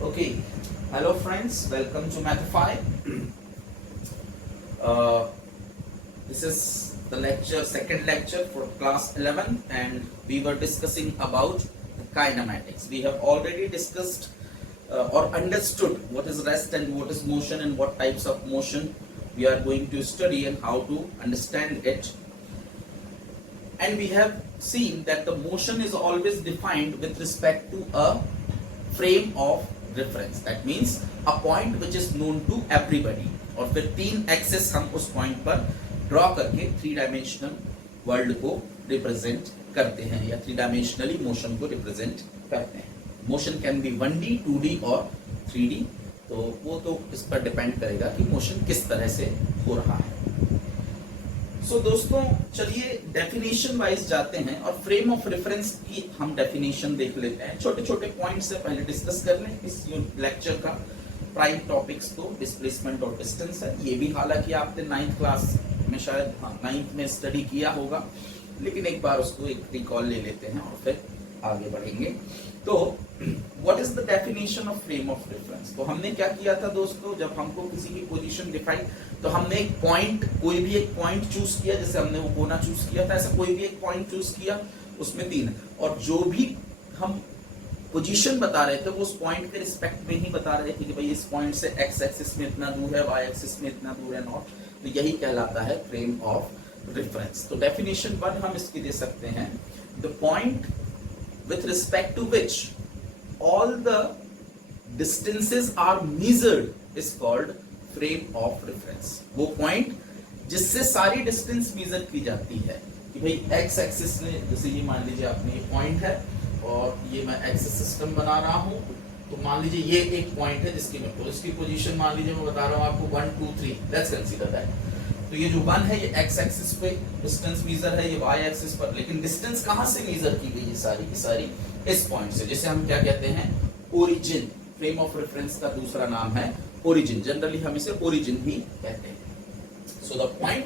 Okay, hello friends, welcome to Mathify. This is the second lecture for class 11, and we were discussing about kinematics. We have already discussed or understood what is rest and what is motion and what types of motion we are going to study and how to understand it. And we have seen that the motion is always defined with respect to a frame of reference. That means a point which is known to everybody. और फिर तीन access हम उस point पर draw करके three dimensional world को represent करते हैं या थ्री डायमेंशनली मोशन को रिप्रेजेंट करते हैं. Motion can be 1D, 2D और 3D. तो वो तो इस पर डिपेंड करेगा कि मोशन किस तरह से हो रहा है. सो दोस्तों, चलिए डेफिनेशन वाइज जाते हैं और फ्रेम ऑफ रेफरेंस की हम डेफिनेशन देख लेते हैं. छोटे छोटे पॉइंट से पहले डिस्कस कर लें. इस लेक्चर का प्राइम टॉपिक्स तो डिस्प्लेसमेंट और डिस्टेंस है. ये भी हालांकि आपने 9th क्लास में शायद 9th में स्टडी किया होगा, लेकिन एक बार उसको एक रिकॉल ले लेते हैं और फिर आगे बढ़ेंगे. तो what is the definition of frame of reference. तो हमने क्या किया था दोस्तों, जब हमको किसी की पोजीशन डिफाइन, तो हमने एक पॉइंट, कोई भी एक पॉइंट चूज किया. जैसे हमने वो कोना चूज किया था, ऐसा कोई भी एक पॉइंट चूज किया, उसमें तीन, और जो भी हम पोजीशन बता रहे थे वो उस पॉइंट के रिस्पेक्ट में ही बता रहे थे कि भाई इस पॉइंट से एक्स एक्सिस में इतना दूर है, वाई एक्सिस में इतना दूर है, नॉट. तो यही कहलाता है फ्रेम ऑफ रेफरेंस. तो डेफिनेशन 1 हम इसकी दे सकते हैं, the point with respect to which all the distances are measured is called frame of reference. वो पॉइंट जिससे सारी डिस्टेंस मेजर की जाती है कि भाई एक्स एक्सिस ने, जैसे ये मान लीजिए आपने ये पॉइंट है और ये मैं एक्सिस सिस्टम बना रहा हूं, तो मान लीजिए ये एक पॉइंट है जिसकी मैं इसकी पोजीशन मान लीजिए मैं बता रहा हूं आपको 1 2 3. Let's consider that. तो ये जो 1 है ये एक्स एक्सिस पे डिस्टेंस मेजर है, ये वाई एक्सिस पर. लेकिन डिस्टेंस कहां से मेजर की गई है सारी की सारी? इस पॉइंट से, जिसे हम क्या कहते हैं, ओरिजिन. फ्रेम ऑफ रेफरेंस का दूसरा नाम है ओरिजिन. जनरली हम इसे ओरिजिन ही कहते हैं. So the point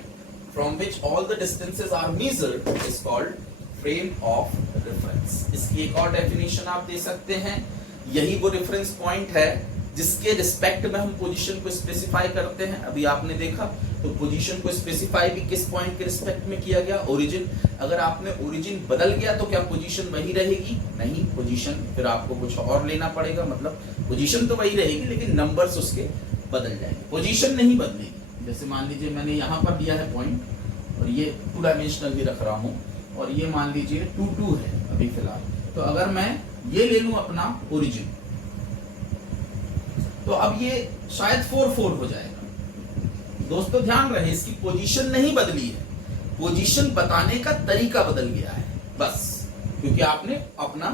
from which all the distances are measured is called frame of reference. इसकी एक और डेफिनेशन आप दे सकते हैं, यही वो रेफरेंस पॉइंट है जिसके रिस्पेक्ट में हम पोजीशन को स्पेसिफाई करते हैं. अभी आपने देखा तो पोजीशन को स्पेसिफाई भी किस पॉइंट के रिस्पेक्ट में किया गया, ओरिजिन. अगर आपने ओरिजिन बदल गया तो क्या पोजीशन वही रहेगी? नहीं, पोजीशन फिर आपको कुछ और लेना पड़ेगा. मतलब पोजीशन तो वही रहेगी लेकिन नंबर्स उसके बदल जाएंगे, पोजीशन नहीं बदलेगी. जैसे मान लीजिए मैंने यहाँ पर दिया है पॉइंट और ये 2 डायमेंशनल भी रख रहा हूँ और ये मान लीजिए 2 2 है अभी फिलहाल. तो अगर मैं ये ले लूं अपना ओरिजिन, तो अब ये शायद 4 4 हो जाएगा. दोस्तों ध्यान रहे, इसकी पोजीशन नहीं बदली है, पोजीशन बताने का तरीका बदल गया है बस, क्योंकि आपने अपना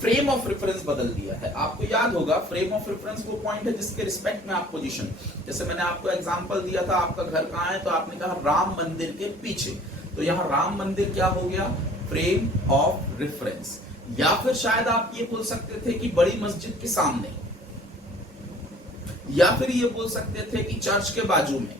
फ्रेम ऑफ रेफरेंस बदल दिया है. आपको याद होगा फ्रेम ऑफ रेफरेंस वो पॉइंट है जिसके रिस्पेक्ट में आप पोजीशन, जैसे मैंने आपको एग्जांपल दिया था, आपका घर कहाँ है, तो आपने कहा राम मंदिर के पीछे. तो यहाँ राम मंदिर क्या हो गया? Frame of reference. या फिर शायद आप ये बोल सकते थे कि बड़ी मस्जिद के सामने, या फिर ये बोल सकते थे कि चर्च के बाजू में,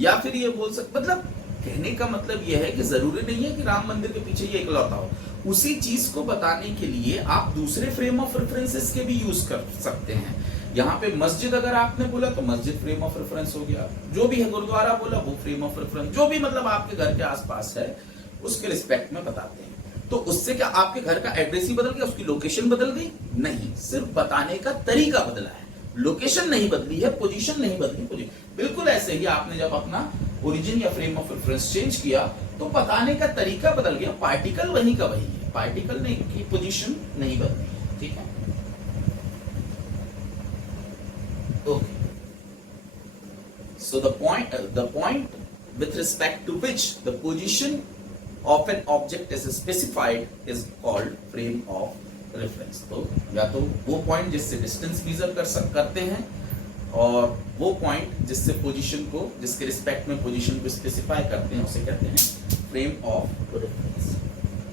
या फिर ये बोल सकते, मतलब कहने का मतलब यह है कि जरूरी नहीं है कि राम मंदिर के पीछे ये इकलौता हो. उसी चीज को बताने के लिए आप दूसरे फ्रेम ऑफ रेफरेंसेस के भी यूज कर सकते हैं. यहाँ पे मस्जिद अगर आपने बोला तो मस्जिद फ्रेम ऑफ रेफरेंस हो गया, जो भी है गुरुद्वारा बोला वो फ्रेम ऑफ रेफरेंस, जो भी मतलब आपके घर के आसपास है उसके रिस्पेक्ट में बताते हैं. तो उससे क्या आपके घर का एड्रेस ही बदल गया, उसकी लोकेशन बदल गई? नहीं, सिर्फ बताने का तरीका बदला है, लोकेशन नहीं बदली है, पोजीशन नहीं बदली. बिल्कुल ऐसे ही आपने जब अपना ओरिजिन या फ्रेम ऑफ रेफरेंस चेंज किया तो बताने का तरीका बदल गया, पार्टिकल वही का वही है, पार्टिकल नहीं की पोजीशन नहीं बदली है. ठीक है, okay. So the point with respect to which the position of an object is specified is called frame of reference. तो या तो वो पॉइंट जिससे डिस्टेंस मेजर करते हैं, और वो पॉइंट जिससे पोजीशन को, जिसके रिस्पेक्ट में पोजीशन को स्पेसिफाई करते हैं, उसे कहते हैं फ्रेम ऑफ रेफरेंस.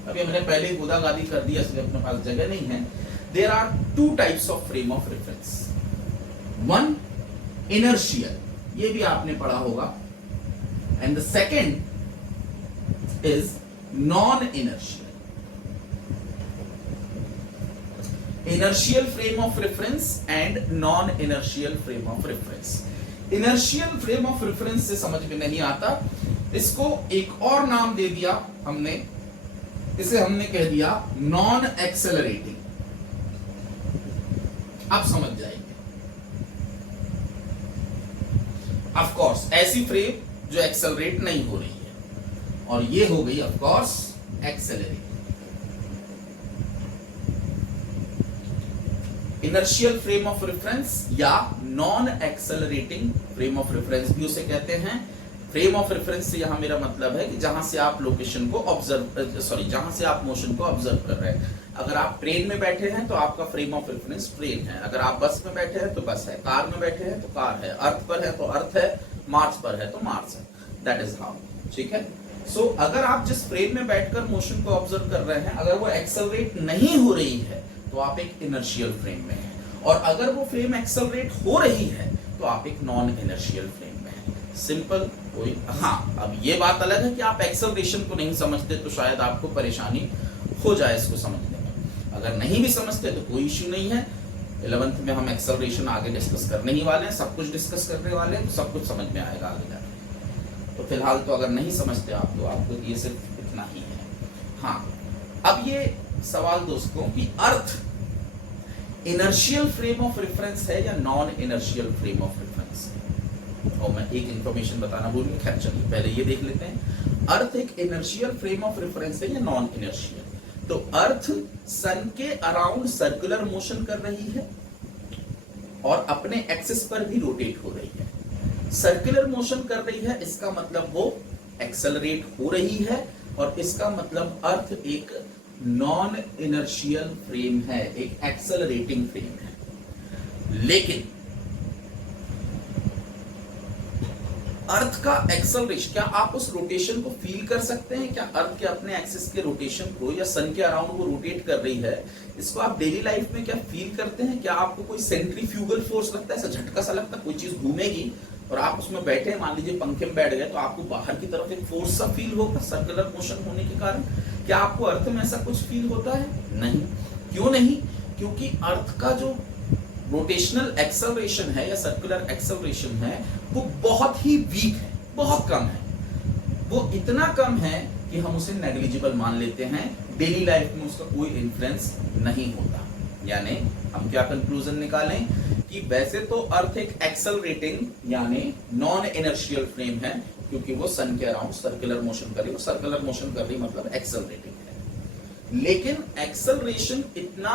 अभी हमने पहले गोदागादी कर दिया, इसलिए अपने पास जगह नहीं है. There are 2 types of frame of reference. One inertial, ये भी आपने पढ़ा होगा, and the second is non-inertial. Inertial frame of reference and non inertial frame of reference. Inertial frame of reference से समझ में नहीं आता, इसको एक और नाम दे दिया हमने, इसे हमने कह दिया नॉन एक्सेलरेटिंग। आप समझ जाएंगे। ऑफ कोर्स ऐसी फ्रेम जो एक्सेलरेट नहीं हो रही है, और ये हो गई of course accelerating. Inertial frame of reference या non accelerating frame of reference भी उसे कहते हैं। फ्रेम ऑफ रेफरेंस से यहां मेरा मतलब है कि जहां से आप लोकेशन को जहां से आप मोशन को ऑब्जर्व कर रहे हैं। अगर आप ट्रेन में बैठे हैं तो आपका फ्रेम ऑफ रेफरेंस ट्रेन है, अगर आप बस में बैठे हैं तो बस है, कार में बैठे हैं तो कार है, अर्थ पर है तो अर्थ है, मार्स पर है तो मार्स है। That is how. ठीक है। सो अगर आप जिस फ्रेम में बैठकर मोशन को ऑब्जर्व कर रहे हैं, अगर वो एक्सेलरेट नहीं हो रही है तो आप एक इनर्शियल फ्रेम में हैं, और अगर वो फ्रेम एक्सेलरेट हो रही है तो आप एक नॉन इनर्शियल फ्रेम में हैं। सिंपल। कोई हाँ, अब ये बात अलग है कि आप एक्सेलरेशन को नहीं समझते तो शायद आपको परेशानी हो जाए इसको समझने में। अगर नहीं भी समझते तो कोई इश्यू नहीं है। 11th में हम एक्सेलरेशन आगे डिस्कस करने ही वाले हैं, सब कुछ डिस्कस करने वाले हैं, तो सब कुछ समझ में आएगा आगे जाके। तो फिलहाल तो अगर नहीं समझते आप तो आपको ये सिर्फ इतना ही है। हाँ, अब ये सवाल दोस्तों कि अर्थ इनर्शियल फ्रेम ऑफ रेफरेंस है या non inertial frame of reference है। और मैं एक इंफॉर्मेशन बताना भूल गया, खैर चलिए पहले ये देख लेते हैं। अर्थ एक इनर्शियल फ्रेम ऑफ रेफरेंस है या नॉन इनर्शियल। तो अर्थ सन के अराउंड सर्कुलर मोशन कर रही है और अपने एक्सिस पर भी रोटेट हो रही है। सर्कुलर मोशन कर रही है, इसका मतलब वो एक्सेलरेट हो रही है, और इसका मतलब अर्थ एक नॉन इनर्शियल फ्रेम है, एक एक्सेलरेटिंग फ्रेम है। लेकिन अर्थ का एक्सेलरेशन, क्या आप उस रोटेशन को फील कर सकते हैं? क्या अर्थ के अपने एक्सिस के रोटेशन को या सन के अराउंड वो रोटेट कर रही है, इसको आप डेली लाइफ में क्या फील करते हैं? क्या आपको कोई सेंट्रीफ्यूगल फोर्स लगता है, ऐसा झटका सा लगता है, कोई चीज घूमेगी और आप उसमें बैठे, मान लीजिए पंखे में बैठ गए, तो आपको बाहर की तरफ एक फोर्स सा फील होगा सर्कुलर मोशन होने के कारण? क्या आपको अर्थ में ऐसा कुछ फील होता है? नहीं। क्यों नहीं? क्योंकि अर्थ का जो रोटेशनल एक्सेलरेशन है या सर्कुलर एक्सेलरेशन है वो बहुत ही वीक है, बहुत कम है। वो इतना कम है कि हम उसे नेग्लिजिबल मान लेते हैं, डेली लाइफ में उसका कोई इन्फ्लुएंस नहीं होता। यानी हम क्या कंक्लूजन निकालें कि वैसे तो अर्थ एक एक्सेलरेटिंग यानी नॉन इनर्शियल फ्रेम है, क्योंकि वो सन के अराउंड सर्कुलर मोशन कर रही है, सर्कुलर मोशन कर रही मतलब एक्सेलरेटिंग है। लेकिन एक्सेलरेशन इतना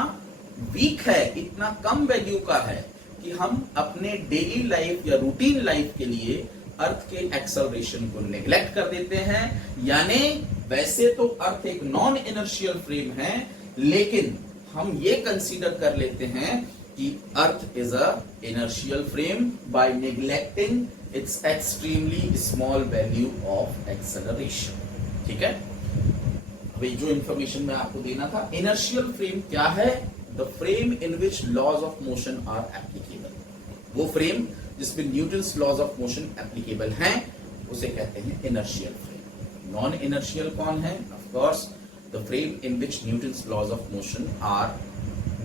वीक है, इतना कम वैल्यू का है कि हम अपने डेली लाइफ या रूटीन लाइफ के लिए अर्थ के एक्सेलरेशन को नेग्लेक्ट कर देते हैं। यानी वैसे तो अर्थ एक नॉन इनर्शियल फ्रेम है, लेकिन हम ये कंसीडर कर लेते हैं कि earth is a inertial frame by neglecting it's extremely small value of acceleration. ठीक है। अभी जो इंफॉर्मेशन मैं आपको देना था, इनर्शियल फ्रेम क्या है? The frame in which laws of motion are applicable. वो फ्रेम जिसमें Newton's laws of motion applicable हैं उसे कहते हैं इनर्शियल फ्रेम। नॉन इनर्शियल कौन है? Of course the frame in which Newton's laws of motion are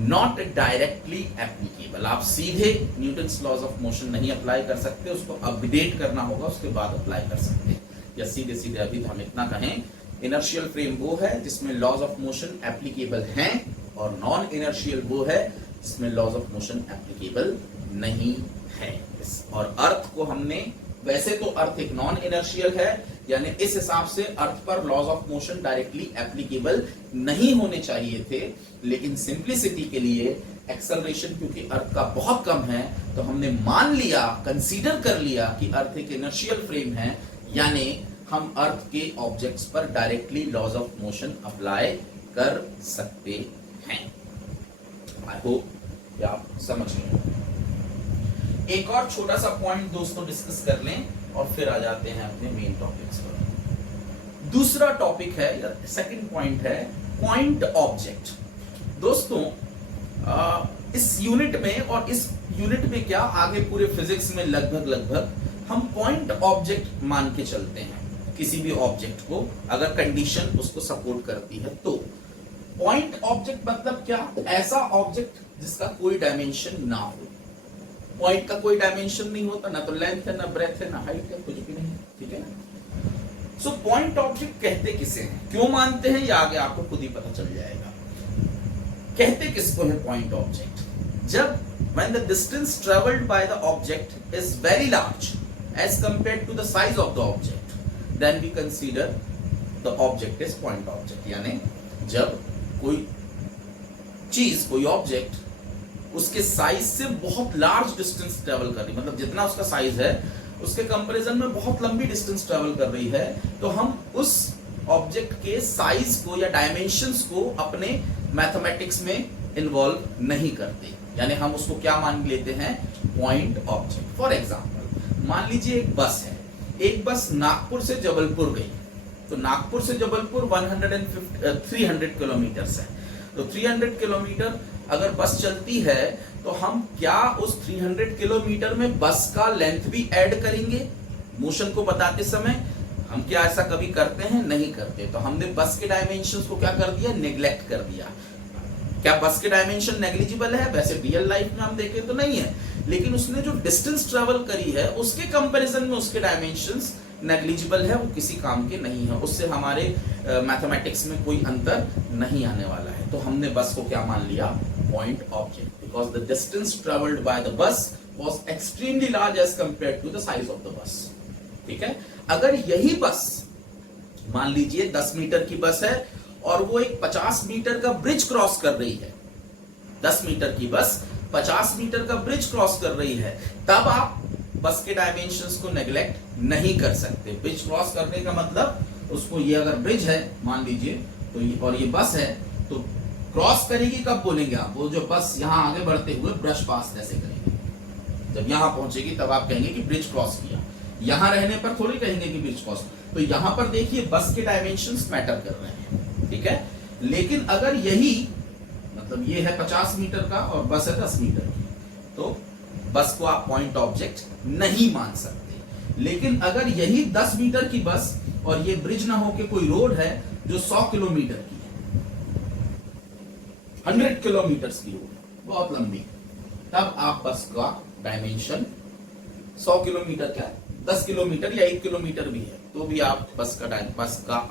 not directly applicable. आप सीधे न्यूटन्स लॉज ऑफ मोशन नहीं अप्लाई कर सकते, उसको अपडेट करना होगा, उसके बाद अप्लाई कर सकते हैं। या सीधे सीधे अभी हम इतना कहें, इनर्शियल फ्रेम वो है जिसमें लॉज ऑफ मोशन एप्लीकेबल हैं, और नॉन इनर्शियल वो है जिसमें लॉज ऑफ मोशन एप्लीकेबल नहीं है। और अर्थ को हमने, वैसे तो अर्थ एक नॉन इनर्शियल है, यानी इस हिसाब से अर्थ पर laws of motion directly applicable नहीं होने चाहिए थे, लेकिन सिंप्लिसिटी के लिए एक्सेलरेशन क्योंकि अर्थ का बहुत कम है तो हमने मान लिया, कंसीडर कर लिया कि अर्थ एक इनर्शियल फ्रेम है, यानी हम अर्थ के ऑब्जेक्ट्स पर directly laws of motion apply कर सकते हैं। आई होप आप समझ गए। एक और छोटा सा पॉइंट दोस्तों डिस्कस कर लें और फिर आ जाते हैं अपने मेन टॉपिक्स पर। दूसरा टॉपिक है, सेकंड पॉइंट है पॉइंट ऑब्जेक्ट। दोस्तों इस यूनिट में, और इस यूनिट में क्या आगे पूरे फिजिक्स में लगभग हम पॉइंट ऑब्जेक्ट मान के चलते हैं किसी भी ऑब्जेक्ट को, अगर कंडीशन उसको सपोर्ट करती है तो। पॉइंट ऑब्जेक्ट मतलब क्या? ऐसा ऑब्जेक्ट जिसका कोई डायमेंशन ना हो। पॉइंट का कोई डायमेंशन नहीं होता, ना तो लेंथ है, ना ब्रेथ है, ना हाइट है, कुछ भी नहीं, ठीक है ना। सो पॉइंट ऑब्जेक्ट कहते किसे हैं, क्यों मानते हैं, ये आगे आपको खुद ही पता चल जाएगा। कहते किसको है पॉइंट ऑब्जेक्ट? जब when the distance traveled by the object is very large as compared to the size of the object, then we consider the object is point object। यानी जब कोई चीज, कोई ऑब्जेक्ट उसके साइज से बहुत लार्ज डिस्टेंस ट्रेवल कर रही, मतलब जितना उसका साइज है उसके कंपैरिजन में बहुत लंबी डिस्टेंस ट्रेवल कर रही है, तो हम उस ऑब्जेक्ट के साइज को या डायमेंशंस को अपने मैथमेटिक्स में इन्वॉल्व नहीं करते, यानी हम उसको क्या मान लेते हैं, पॉइंट ऑब्जेक्ट। फॉर एग्जांपल मान लीजिए एक बस है, एक बस नागपुर से जबलपुर गई, तो नागपुर से जबलपुर 300 किलोमीटर है, तो 300 किलोमीटर अगर बस चलती है तो हम क्या उस 300 किलोमीटर में बस का लेंथ भी ऐड करेंगे मोशन को बताते समय? हम क्या ऐसा कभी करते हैं? नहीं करते। तो हमने बस के डायमेंशंस को क्या कर दिया, नेग्लेक्ट कर दिया। क्या बस के डायमेंशन नेग्लिजिबल है? वैसे रियल लाइफ में हम देखें तो नहीं है, लेकिन उसने जो डिस्टेंस ट्रेवल करी है उसके कंपैरिजन में उसके डायमेंशंस नेग्लिजिबल है, वो किसी काम के नहीं है, उससे हमारे मैथमेटिक्स में कोई अंतर नहीं आने वाला है। तो हमने बस को क्या मान लिया, point object, because the distance travelled by the bus was extremely large as compared to the size of the bus. ठीक है, अगर यही बस मान लीजिए 10 मीटर की बस है और वो एक 50 मीटर का ब्रिज क्रॉस कर रही है, 10 मीटर की बस 50 मीटर का ब्रिज क्रॉस कर रही है, तब आप बस के डायमेंशंस को नेग्लेक्ट नहीं कर सकते। ब्रिज क्रॉस करने का मतलब उसको, ये अगर ब्रिज है मान लीजिए तो ये, और ये बस है, तो क्रॉस करेगी कब बोलेंगे आप? वो जो बस यहां आगे बढ़ते हुए ब्रश पास जैसे करेगी, जब यहां पहुंचेगी तब आप कहेंगे कि ब्रिज क्रॉस किया। यहां रहने पर थोड़ी कहेंगे कि ब्रिज क्रॉस। तो यहां पर देखिए बस के डायमेंशंस मैटर कर रहे हैं, ठीक है। लेकिन अगर यही, मतलब ये है 50 मीटर का और बस है 10 मीटर की, तो बस को आप पॉइंट ऑब्जेक्ट नहीं मान सकते। लेकिन अगर यही 10 मीटर की बस और ये ब्रिज ना होके कोई रोड है जो 100 किलोमीटर की है, 100 किलोमीटर की रोड, बहुत लंबी, तब आप बस का डायमेंशन 100 किलोमीटर क्या, 10 किलोमीटर या 1 किलोमीटर भी है, तो भी आप बस का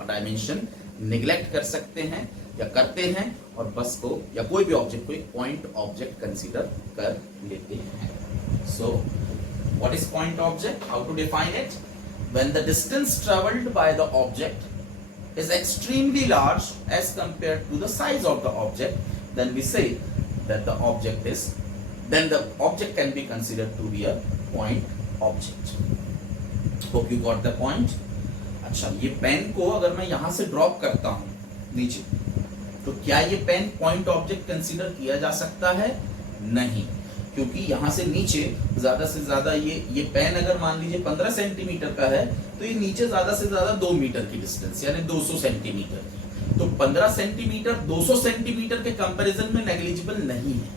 डायमेंशन निगलेक्ट कर सकते हैं या करते हैं, और बस को या कोई भी ऑब्जेक्ट को एक पॉइंट ऑब्जेक्ट कंसीडर कर लेते हैं। So, what is point object? How to define it? When the distance traveled by the object is extremely large as compared to the size of the object, then we say that the object can be considered to be a point object. Hope you got the point. अच्छा, ये pen को अगर मैं यहां से drop करता हूं नीचे, तो क्या ये पेन पॉइंट ऑब्जेक्ट कंसीडर किया जा सकता है? नहीं, क्योंकि यहां से नीचे ज्यादा से ज्यादा ये पेन अगर मान लीजिए 15 सेंटीमीटर का है, तो ये नीचे ज्यादा से ज्यादा 2 मीटर की डिस्टेंस, यानी 200 सेंटीमीटर की। तो 15 सेंटीमीटर 200 सेंटीमीटर के कंपैरिजन में नेग्लिजिबल नहीं है।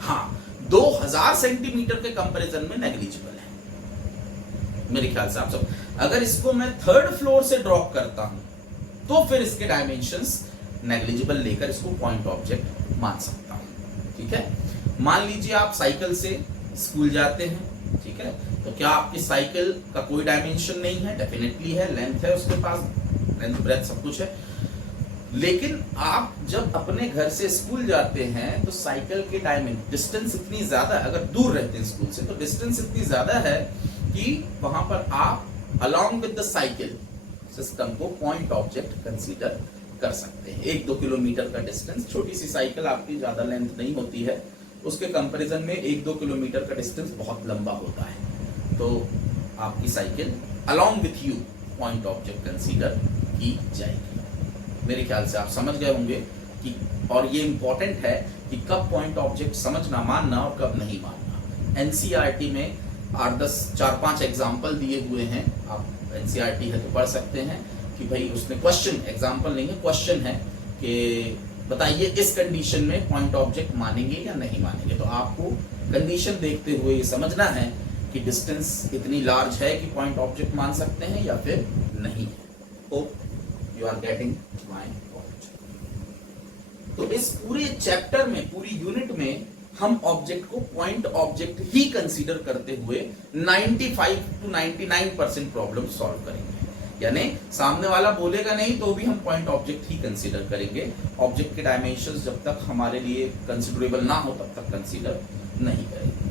हाँ, 2000 सेंटीमीटर के कंपैरिजन में नेग्लिजिबल है मेरे ख्याल से। आप सब, अगर इसको मैं 3rd फ्लोर से ड्रॉप करता हूं, तो फिर इसके डायमेंशंस नेग्लिजिबल लेकर इसको पॉइंट ऑब्जेक्ट मान सकता हूं। ठीक है, मान लीजिए आप साइकिल से स्कूल जाते हैं, ठीक है, तो क्या आपकी साइकिल का कोई डायमेंशन नहीं है? डेफिनेटली है, लेंथ है उसके पास, लेंथ ब्रेथ सब कुछ है। लेकिन आप जब अपने घर से स्कूल जाते हैं तो साइकिल के डिस्टेंस इतनी ज्यादा, अगर दूर रहते हैं स्कूल से तो डिस्टेंस इतनी ज्यादा है कि वहां पर आप along with the cycle system को पॉइंट ऑब्जेक्ट कंसीडर कर सकते हैं। 1-2 किलोमीटर का डिस्टेंस, छोटी सी साइकिल आपकी ज्यादा लेंथ नहीं होती है, उसके कंपैरिजन में 1-2 किलोमीटर का डिस्टेंस बहुत लंबा होता है, तो आपकी cycle along with you point object consider की जाएगी। मेरे ख्याल से आप समझ गए होंगे कि, और ये इंपॉर्टेंट है कि कब पॉइंट ऑब्जेक्ट समझना, मानना और कब नहीं मानना। एनसीईआरटी में 4-5 एग्जाम्पल दिए हुए हैं, आप एनसीईआरटी है तो पढ़ सकते हैं कि भाई उसने क्वेश्चन, एग्जाम्पल नहीं है, क्वेश्चन है कि बताइए इस कंडीशन में पॉइंट ऑब्जेक्ट मानेंगे या नहीं मानेंगे। तो आपको कंडीशन देखते हुए ये समझना है कि डिस्टेंस इतनी लार्ज है कि पॉइंट ऑब्जेक्ट मान सकते हैं या फिर नहीं है। Hope you are getting my point. तो इस पूरे चैप्टर में, पूरी यूनिट में हम ऑब्जेक्ट को पॉइंट ऑब्जेक्ट ही कंसीडर करते हुए 95 to 99% प्रॉब्लम सॉल्व करेंगे। यानी सामने वाला बोलेगा नहीं तो भी हम पॉइंट ऑब्जेक्ट ही कंसीडर करेंगे। ऑब्जेक्ट के डायमेंशंस जब तक हमारे लिए कंसीडरेबल ना हो तब तक कंसीडर नहीं करेंगे।